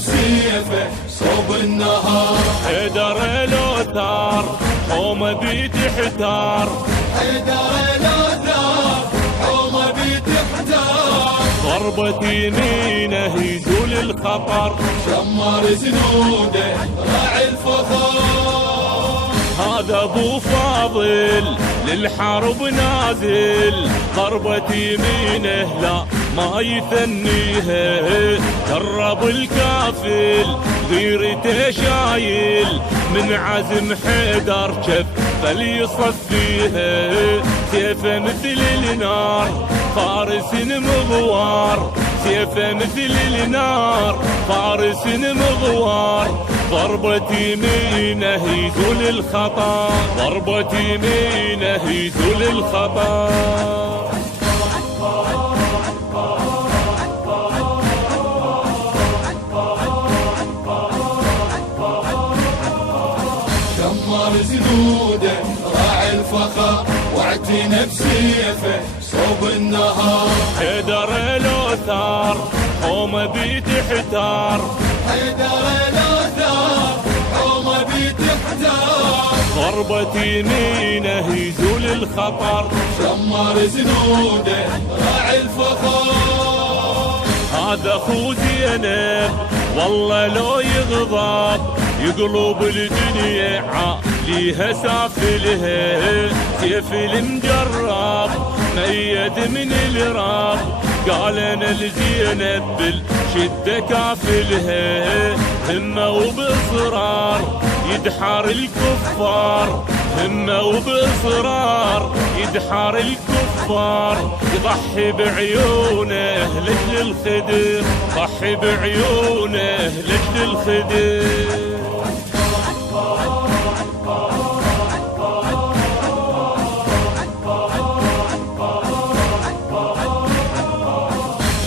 بسيفه صوب النهار. حيدر الأوتار حومه بتحتار، حيدر الأوتار حومه بتحتار. ضربة يمينه يزول الخطر، شمر زنوده راعي الفخار. هذا ابو فاضل للحرب نازل، ضربة يمينه لا ما يثنيها. درب الكافل غيرته شايل، من عزم حيدر جف فليصفيها. سيفه مثل النار فارس مغوار، سيفه مثل النار فارس مغوار. ضربة يمينه يزول الخطر، ضربة يمينه يزول الخطر. شمر زنوده راعي الفخر، واعتنى بسيفه صوب النهار. حيدر الأوتار حومه بتحتار، حيدر الأوتار حومه بتحتار. ضربة يمينه يزول الخطر، شمر زنوده راعي الفخار. هذا اخو زينب والله لو يغضب، يقلب الدنيا عليها سافلها. سيف المجرب ميت من الراب، قال انا لزينب بالشده كافلها. همه وباصرار يدحر الكفار، همه وباصرار يدحر الكفار. يضحي بعيونه لاجل الخدر، ضحي بعيونه لاجل الخدر.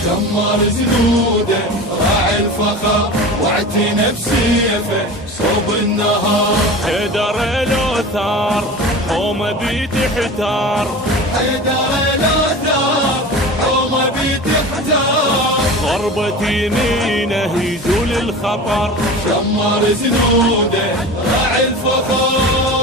شمر زنوده راعي الفخر، واعتنى بسيفه صوب النهار. حيدر الأوتار حومه بتحتار، حيدر الأوتار حومه بتحتار. ضربة يمينه يزول الخطر، شمر زنوده راعي الفخار.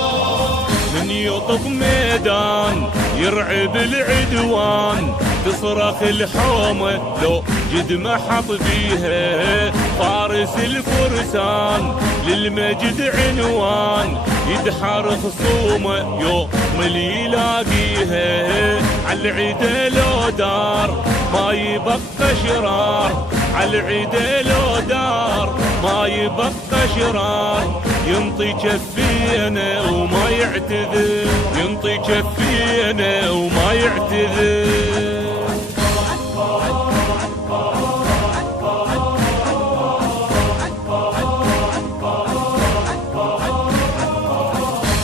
من يطب ميدان يرعب العدوان، تصرخ الحومة لو جد ما حط بيها. فارس الفرسان للمجد عنوان، يدحر خصومه يوم اللي يلاقيها. عالعدا لو دار ما يبقى شرار، عالعدا لو دار ما يبقى شرار. ينطي كفينا وما يعتذر، ينطي كفينا وما يعتذر.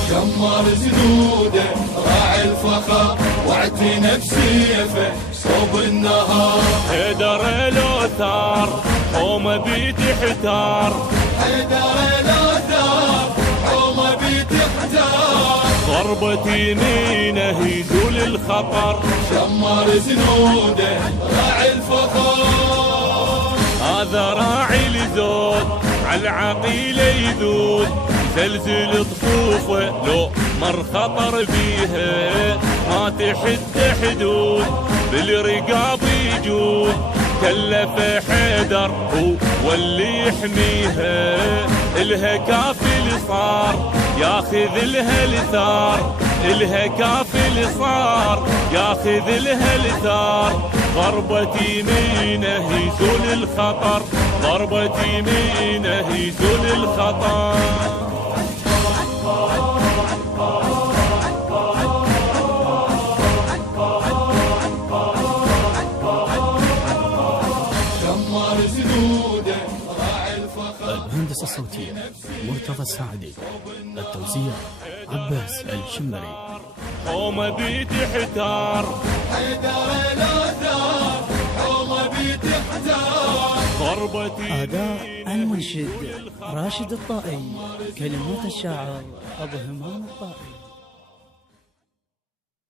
شمر زنوده راعي الفخر، واعتنى بسيفه صوب النهار. حيدر الأوتار حومه بتحتار، حيدر الأوتار حومه بتحتار. ضربة يمينه يزول الخطر، شمر زنوده راعي الفخار. هذا راعي لزود عالعقيلة يذود. زلزل طفوفه لو مر خطر بيها، ما تحد حدود بالرقاب يجود. كلف حيدر هو اللي يحميها، الها كافل صار ياخذ الها الثار. الها كافل صار ياخذ الها الثار. ضربة يمينه يزول الخطر، ضربة يمينه يزول الخطر. شمر زنوده راعي الفخر. الهندسة الصوتية مرتضى السعدي، التوزيع عباس الشمري. حومه بتحتار، حيدر الأوتار حومه بتحتار. ضربة أداء المنشد راشد الطائي، كلمات الشاعر أبو همام الطائي.